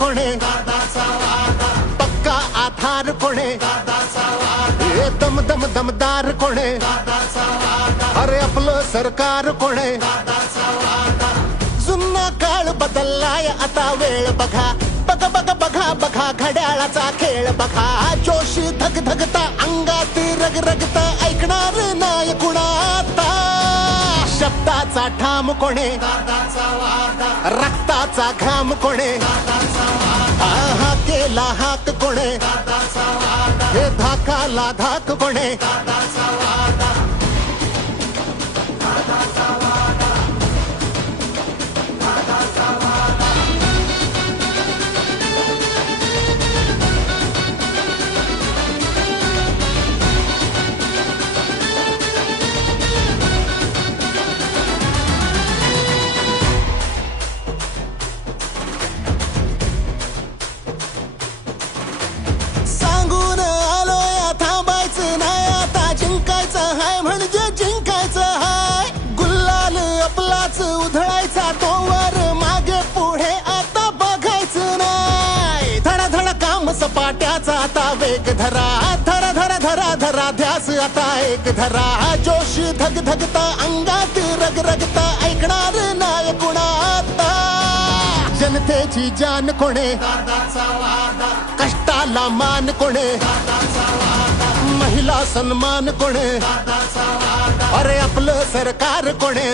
कोणे पक्का आधार कोणे हे दम दम दमदार कोणे अरे आपलं सरकार कोणे जुना काळ बदललाय आता वेळ बघा बघा बघा बघा बघा घड्याळाचा खेळ बघा जोश धग धगता अंगात रग रगता ऐकणार नाही कुणाता शब्दाचा ठाम कोणे रक्ताचा घाम कोणे हा केला हाक कोणे हे धाकाला धाक कोणे सांगून आलोय थांबायचं नाही आता जिंकायचं हाय म्हणजे जिंकायचं हाय गुल्लाल आपलाच उधळायचा तोवर मागे पुढे आता बघायचं नाही धडा धडा काम सपाट्याचा आता वेग धरा धरा धरा धरा धरा ध्यास आता एक धरा जोश धग धगता अंगात रग रगता ऐकणार नाही कुणाता जनतेची जान कोणे कष्टाला मान कोणे महिला सन्मान कोणे अरे आपलं सरकार कोणे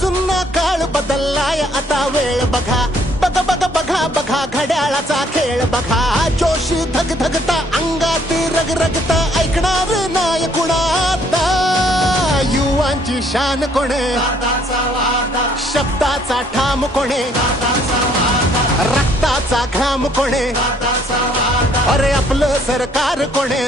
जुना काळ बदललाय आता वेळ बघा बघा बघा बघा बघा घड्याळाचा खेळ बघा जोश धग धगता अंगात रग रगता ऐकणार नाही कुणाता युवांची शान कोणे शब्दाचा ठाम कोणे रक्ताचा घाम कोणे अरे आपलं सरकार कोणे